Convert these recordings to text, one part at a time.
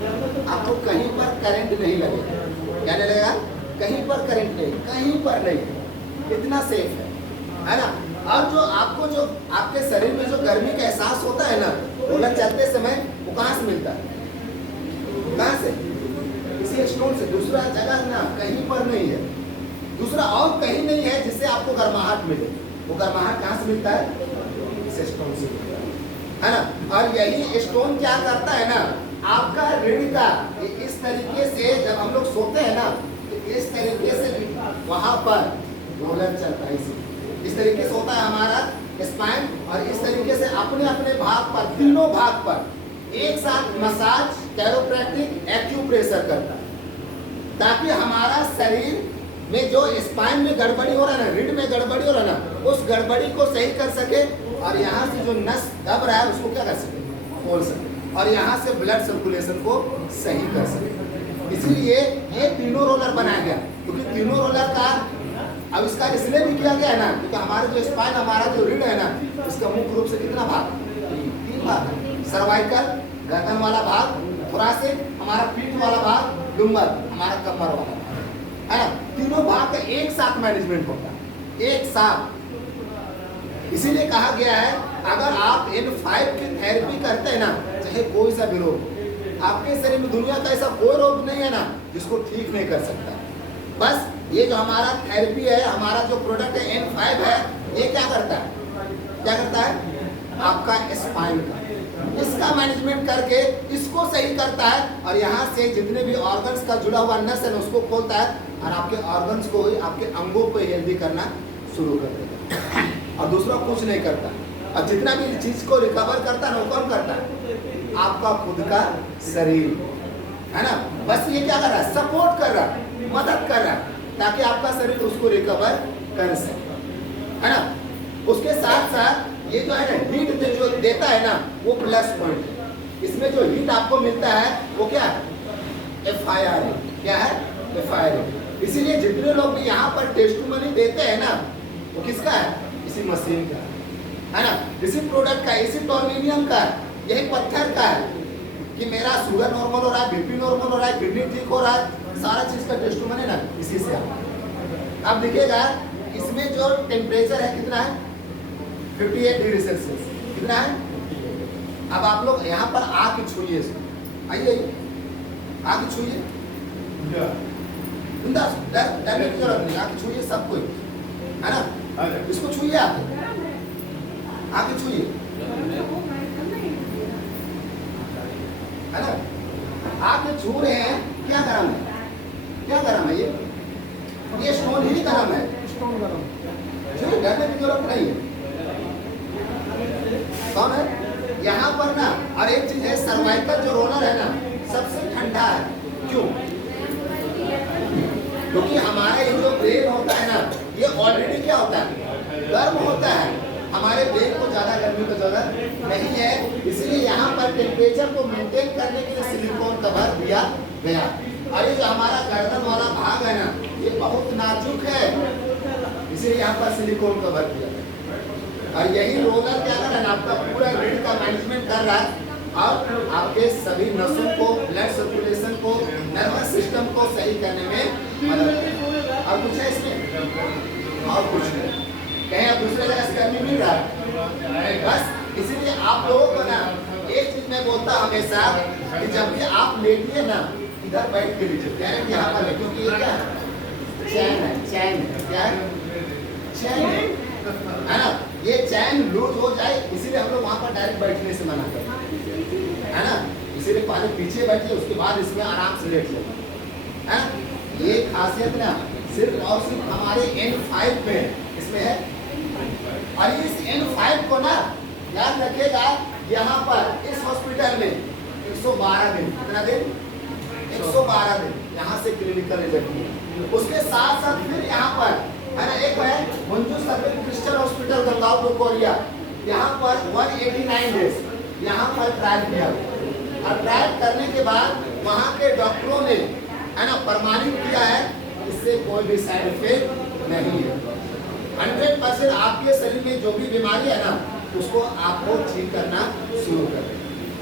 आपको कहीं पर करंट नहीं लगेगा। क्या नहीं लगेगा? कहीं पर करंट नहीं, कहीं पर नहीं, इतना सेफ है ना। और जो आपको जो आपके शरीर में जो गर्मी का एहसास होता है ना, रोलर चलते समय, वो कहाँ से मिलता है? कहाँ से? इसी स्टोन से। दूसरा जगह ना कहीं पर नहीं है, दूसरा और कहीं नहीं है जिससे आपको गर्माहट मिले। वो गर्माहट कहाँ से मिलता है? इस स्टोन से मिलता है ना। और यही स्टोन क्या करता है ना, आपका रीढ़ का इस तरीके से जब हम लोग सोते हैं ना, इस तरीके से वहां पर रोलर चलता है। इस तरीके से होता है हमारा स्पाइन, और इस तरीके से अपने अपने भाग पर, तीनों भाग पर एक साथ मसाज, कैरोप्रैक्टिक, एक्यूप्रेशर करता है, ताकि हमारा शरीर में जो स्पाइन में गड़बड़ी हो रहा है ना, रीढ़ में गड़बड़ी हो रहा है ना, उस गड़बड़ी को सही कर सके, और यहाँ से जो नस दब रहा है उसको क्या कर सके? खोल सके, और यहाँ से ब्लड सर्कुलेशन को सही कर सके। इसीलिए ये तीनों रोलर बनाया गया, क्योंकि तीनों रोलर का आविष्कार इसलिए भी किया गया है ना, क्योंकि हमारे जो स्पाइन, हमारा जो रीढ़ है ना, इसका मुख्य रूप से कितना भाग? 3 भाग। सर्वाइकल, गर्दन वाला भाग, थोरासिक, हमारा पीठ वाला भाग, लुम्बर, हमारा कमर वाला भाग, है ना। तीनों भाग का एक साथ मैनेजमेंट होता है, एक साथ। इसीलिए कहा गया है, अगर आप N5 की थेरेपी करते हैं ना, चाहे कोई सा भी रोग, आपके शरीर में दुनिया का ऐसा कोई रोग नहीं है ना जिसको ठीक नहीं कर सकता। बस ये जो हमारा थेरेपी है, हमारा जो प्रोडक्ट है N5 है, ये क्या करता है? क्या करता है? आपका स्पाइन का, इसका मैनेजमेंट करके इसको सही करता है, और यहाँ से जितने भी ऑर्गन्स का जुड़ा हुआ नस है उसको खोलता है, और आपके ऑर्गन्स को, आपके अंगों को हेल्दी करना शुरू कर देता है, और दूसरा कुछ नहीं करता। और जितना भी चीज को रिकवर करता है ना, वो कौन करता है? आपका खुद का शरीर, है ना। बस ये क्या कर रहा है? सपोर्ट कर रहा है, मदद कर रहा है, ताकि आपका शरीर उसको रिकवर कर सके, है ना। उसके साथ साथ ये जो है ना, हीट जो देता है ना, वो प्लस पॉइंट है। इसमें जो हीट आपको मिलता है वो क्या है? FIR है। क्या है? FIR है। इसीलिए जितने लोग भी यहाँ पर टेस्टिमनी देते हैं ना, वो किसका है? इसी मशीन का है ना, इसी प्रोडक्ट का, इसी टॉर्मिनियम का, यही पत्थर का है कि मेरा शुगर नॉर्मल हो रहा है, BP नॉर्मल हो रहा है, किडनी ठीक हो रहा है, सारा चीज का टेस्टिमनी ना इसी से आता है। अब देखिएगा इसमें जो टेम्परेचर है कितना है? 58 डिग्री सेल्सियस। कितना है? अब आप लोग यहाँ पर आके छूइए इसको, आइए आके छूइए, डरने की जरूरत नहीं, आके छूइए सब कोई, है ना। इसको छूइए, आके छूइए, है ना। आके छू रहे हैं, क्या गरम है? क्या गरम है? ये स्टोन ही गरम है, स्टोन गरम, डरने की जरूरत नहीं है। कौन है यहाँ पर ना? और एक चीज है, सर्वाइकल जो रोलर है ना, सबसे ठंडा है। क्यों? क्योंकि हमारा ये जो ब्रेन होता है ना, ये ऑलरेडी क्या होता है? गर्म होता है। हमारे ब्रेन को ज्यादा गर्मी की जरूरत नहीं है, इसलिए यहाँ पर टेम्परेचर को मेंटेन करने के लिए सिलिकॉन कवर दिया गया। और ये जो हमारा गर्दन वाला भाग है ना, ये बहुत नाजुक है, इसलिए यहाँ पर सिलिकॉन कवर दिया गया। और यही रोलर क्या कर रहा है? आपका पूरा रीढ़ का मैनेजमेंट कर रहा है, और आपके सभी नसों को, ब्लड सर्कुलेशन को, नर्वस सिस्टम को सही करने में मदद करता है। और कुछ है इसमें? और कुछ नहीं। कहीं आप दूसरे जगह से गर्मी मिल रहा है? बस इसीलिए आप लोगों को ना एक चीज मैं बोलता हमेशा कि जब भी आप लेटिए ना, इधर बैठ के लीजिए, डायरेक्ट यहाँ पर, क्योंकि ये क्या है? चैन है, चैन क्या है? चैन है ना। ये चैन लूज हो जाए, इसीलिए हम लोग वहाँ पर डायरेक्ट बैठने से मना करते हैं, है ना। इसीलिए पहले पीछे बैठिए, उसके बाद इसमें आराम से लेट लो, है ना। ये खासियत ना सिर्फ और सिर्फ हमारे N5 में इसमें है। और इस N5 को ना याद रखिएगा, यहाँ पर इस हॉस्पिटल में 112 दिन, कितना दिन? 112 दिन यहाँ से क्लिनिकल रिजल्ट मिला। उसके साथ साथ फिर यहाँ पर है ना, एक है Manju service crystal hospital Gangaon Koriya, यहाँ पर 189 डेज यहाँ पर ट्रायल किया। और ट्रायल करने के बाद वहाँ के डॉक्टरों ने है ना प्रमाणित किया है, इससे कोई भी साइड इफेक्ट नहीं है। 100% आपके शरीर में जो भी बीमारी है ना, उसको आपको ठीक करना शुरू कर दें,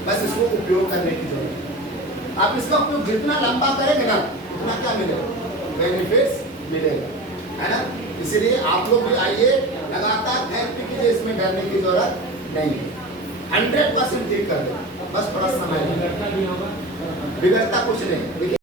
बस इसको उपयोग करने की जरूरत है। आप इसका उपयोग जितना लंबा करेंगे ना उतना क्या मिलेगा, बेनिफिट्स मिलेगा, है ना। इसलिए आप लोग भी आइए, लगातार थेरेपी कीजिए, इसमें डरने की जरूरत नहीं है, 100% ठीक कर देगा, बस थोड़ा समय लगेगा, बिगड़ता कुछ नहीं।